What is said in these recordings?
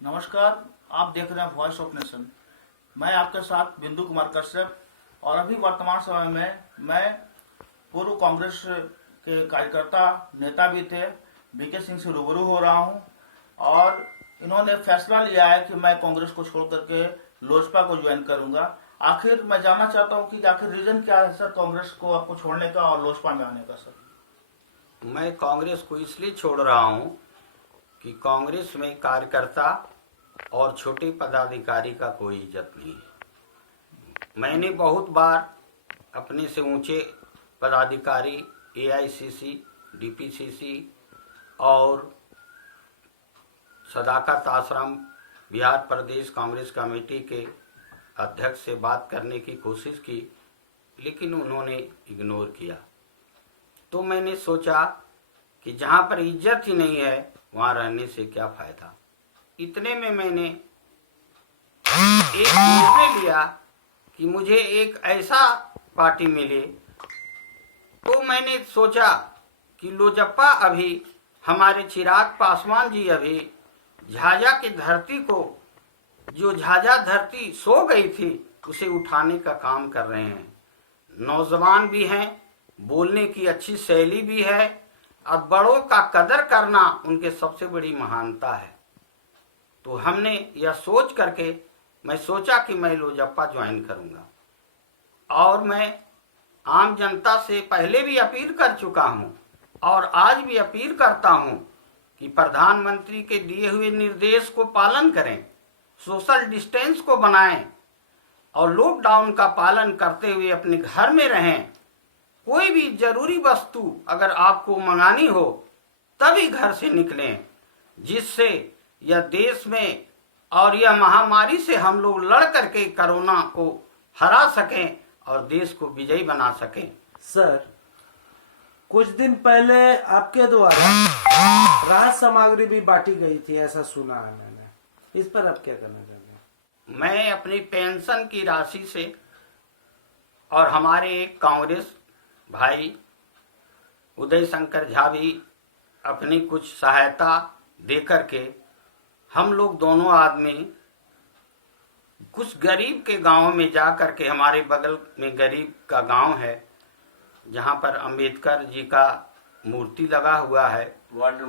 नमस्कार। आप देख रहे हैं वॉइस ऑफ नेशन। मैं आपके साथ बिंदु कुमार कश्यप और अभी वर्तमान समय में मैं पूर्व कांग्रेस के कार्यकर्ता नेता भी थे बीके सिंह से रूबरू हो रहा हूं और इन्होंने फैसला लिया है कि मैं कांग्रेस को छोड़ करके लोजपा को ज्वाइन करूंगा। आखिर मैं जानना चाहता हूं कि आखिर रीजन क्या है सर कांग्रेस को आपको छोड़ने का और लोजपा में आने का। सर मैं कांग्रेस को इसलिए छोड़ रहा हूं कि कांग्रेस में कार्यकर्ता और छोटे पदाधिकारी का कोई इज्जत नहीं है। मैंने बहुत बार अपने से ऊंचे पदाधिकारी एआईसीसी, डीपीसीसी और सदाकत आश्रम बिहार प्रदेश कांग्रेस कमेटी के अध्यक्ष से बात करने की कोशिश की, लेकिन उन्होंने इग्नोर किया। तो मैंने सोचा कि जहां पर इज्जत ही नहीं है वहां रहने से क्या फायदा। इतने में मैंने एक निर्णय लिया कि मुझे एक ऐसा पार्टी मिले। तो मैंने सोचा कि लोजपा अभी हमारे चिराग पासवान जी अभी झाझा की धरती को, जो झाझा धरती सो गई थी, उसे उठाने का काम कर रहे हैं। नौजवान भी हैं, बोलने की अच्छी शैली भी है और बड़ों का कदर करना उनके सबसे बड़ी महानता है। तो हमने यह सोच करके मैं सोचा कि मैं लोजपा ज्वाइन करूंगा और मैं आम जनता से पहले भी अपील कर चुका हूं और आज भी अपील करता हूं कि प्रधानमंत्री के दिए हुए निर्देश को पालन करें, सोशल डिस्टेंस को बनाएं और लॉकडाउन का पालन करते हुए अपने घर में रहें। कोई भी जरूरी वस्तु अगर आपको मंगानी हो तभी घर से निकलें, जिससे यह देश में और यह महामारी से हम लोग लड़ करके कोरोना को हरा सकें और देश को विजयी बना सकें। सर, कुछ दिन पहले आपके द्वारा राहत सामग्री भी बांटी गई थी, ऐसा सुना है मैंने। इस पर आप क्या कहना चाहते हैं? मैं अपनी पेंशन की राशि से और हमारे एक कांग्रेस भाई उदय शंकर झा भी अपनी कुछ सहायता दे करके हम लोग दोनों आदमी कुछ गरीब के गांव में जा करके, हमारे बगल में गरीब का गांव है जहां पर अंबेडकर जी का मूर्ति लगा हुआ है, वार्ड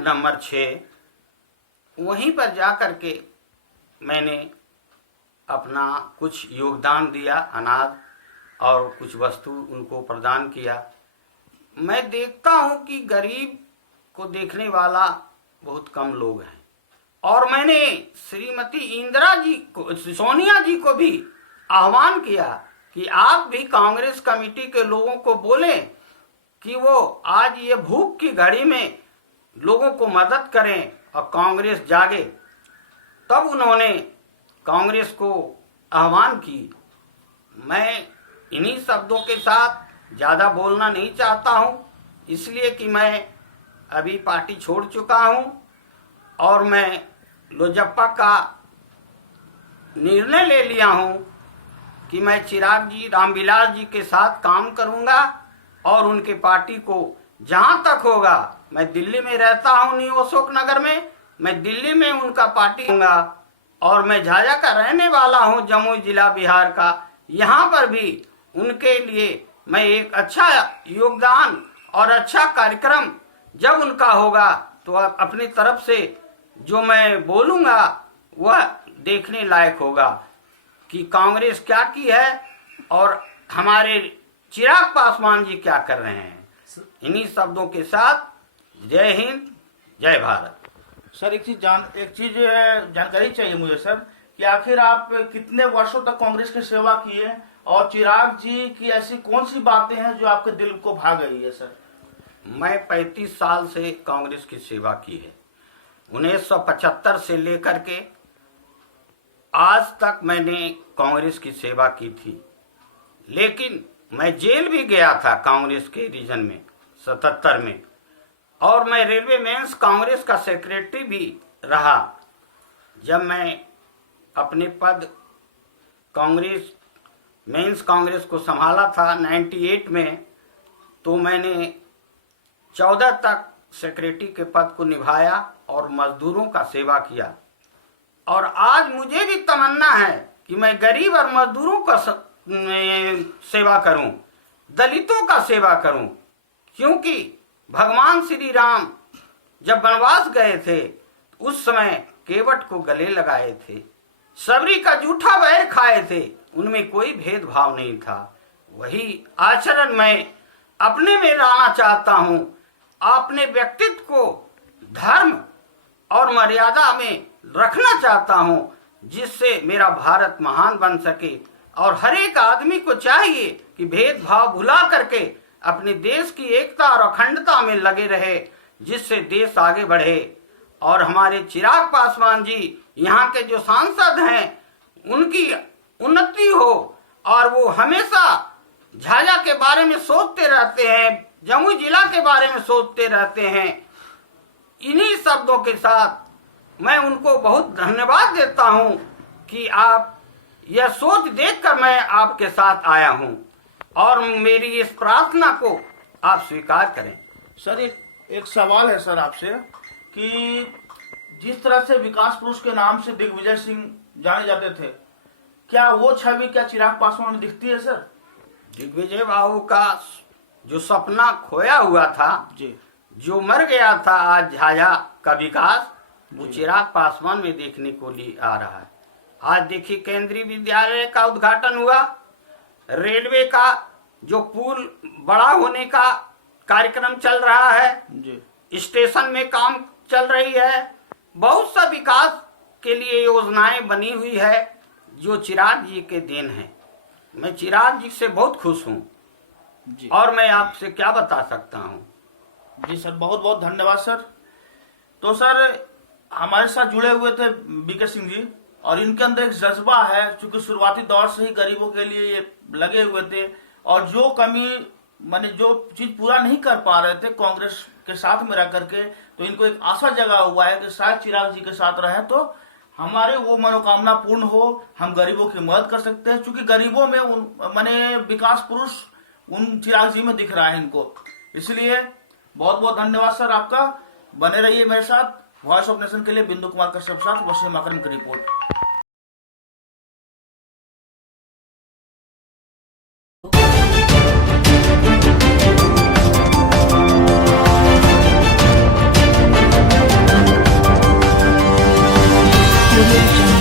नंबर 6, वहीं पर जा करके मैंने अपना कुछ योगदान दिया, अनाज और कुछ वस्तु उनको प्रदान किया। मैं देखता हूं कि गरीब को देखने वाला बहुत कम लोग हैं और मैंने श्रीमती इंदिरा जी को, सोनिया जी को भी आह्वान किया कि आप भी कांग्रेस कमेटी के लोगों को बोलें कि वो आज ये भूख की घड़ी में लोगों को मदद करें और कांग्रेस जागे। तब उन्होंने कांग्रेस को आह्वान की। मैं इन्हीं शब्दों के साथ ज्यादा बोलना नहीं चाहता हूं, इसलिए कि मैं अभी पार्टी छोड़ चुका हूं और मैं लोजपा का निर्णय ले लिया हूं कि मैं चिराग जी, रामविलास जी के साथ काम करूंगा और उनके पार्टी को जहां तक होगा, मैं दिल्ली में रहता हूं न्यू अशोक नगर में, मैं दिल्ली में उनका पार्टी दूंगा और मैं झाझा का रहने वाला हूं, जमुई जिला बिहार का। यहां पर भी उनके लिए मैं एक अच्छा योगदान और अच्छा कार्यक्रम जब उनका होगा तो अपनी तरफ से जो मैं बोलूंगा वह देखने लायक होगा कि कांग्रेस क्या की है और हमारे चिराग पासवान जी क्या कर रहे हैं। इन्हीं शब्दों के साथ जय हिंद, जय भारत। सर एक चीज जानकारी चाहिए मुझे सर कि आखिर आप कितने वर्षों तक कांग्रेस की सेवा की है और चिराग जी की ऐसी कौन सी बातें हैं जो आपके दिल को भा गई है। सर मैं 35 साल से कांग्रेस की सेवा की है। 1975 से लेकर के आज तक मैंने कांग्रेस की सेवा की थी, लेकिन मैं जेल भी गया था कांग्रेस के रीजन में 77 में और मैं रेलवे मेंस कांग्रेस का सेक्रेटरी भी रहा। जब मैं अपने पद कांग्रेस मेंस कांग्रेस को संभाला था 98 में, तो मैंने 14 तक सेक्रेटरी के पद को निभाया और मजदूरों का सेवा किया। और आज मुझे भी तमन्ना है कि मैं गरीब और मजदूरों का सेवा करूं, दलितों का सेवा करूं, क्योंकि भगवान श्री राम जब वनवास गए थे उस समय केवट को गले लगाए थे, सबरी का जूठा वैर खाए थे, उनमें कोई भेदभाव नहीं था। वही आचरण मैं अपने में लाना चाहता हूं। अपने व्यक्तित्व को धर्म और मर्यादा में रखना चाहता हूं, जिससे मेरा भारत महान बन सके। और हर एक आदमी को चाहिए कि भेदभाव भुला करके अपने देश की एकता और अखंडता में लगे रहे, जिससे देश आगे बढ़े। और हमारे चिराग पासवान जी यहाँ के जो सांसद हैं, उनकी उन्नति हो, और वो हमेशा झाझा के बारे में सोचते रहते हैं, जमुई जिला के बारे में सोचते रहते हैं। इन्हीं शब्दों के साथ मैं उनको बहुत धन्यवाद देता हूं कि आप यह सोच देखकर मैं आपके साथ आया हूं, और मेरी इस प्रार्थना को आप स्वीकार करें। सर एक सवाल है सर आपसे कि जिस तरह से विकास पुरुष के नाम से दिग्विजय सिंह जाने जाते थे, क्या वो छवि क्या चिराग पासवान में दिखती है सर? दिग्विजय बाबू का जो सपना खोया हुआ था जी, जो मर गया था, आज झाझा का विकास वो चिराग पासवान में देखने को आ रहा है। आज देखिए केंद्रीय विद्यालय का उद्घाटन हुआ, रेलवे का जो पुल बड़ा होने का कार्यक्रम चल रहा है जी, स्टेशन में काम चल रही है, बहुत सा विकास के लिए योजनाएं बनी हुई है, जो चिराग जी के देन है। मैं चिराग जी से बहुत खुश हूँ, जी। और मैं आपसे क्या बता सकता हूँ। जी सर, बहुत बहुत धन्यवाद सर। तो सर हमारे साथ जुड़े हुए थे बीके सिंह जी, और इनके अंदर एक जज्बा है, क्योंकि शुरुआती दौर से ही गरीबों के लिए ये लगे हुए थे, और जो कमी माने जो चीज पूरा नहीं कर पा रहे थे कांग्रेस के साथ में रह करके, तो इनको एक आशा जगा हुआ है कि शायद चिराग जी के साथ रहे तो हमारे वो मनोकामना पूर्ण हो, हम गरीबों की मदद कर सकते हैं। क्योंकि गरीबों में माने विकास पुरुष उन चिराग जी में दिख रहा है इनको। इसलिए बहुत बहुत धन्यवाद सर आपका। बने रहिए मेरे साथ। वॉइस ऑफ नेशन के लिए बिंदु कुमार कश्यप के साथ वसीम अकरम की रिपोर्ट। Audio Jungle.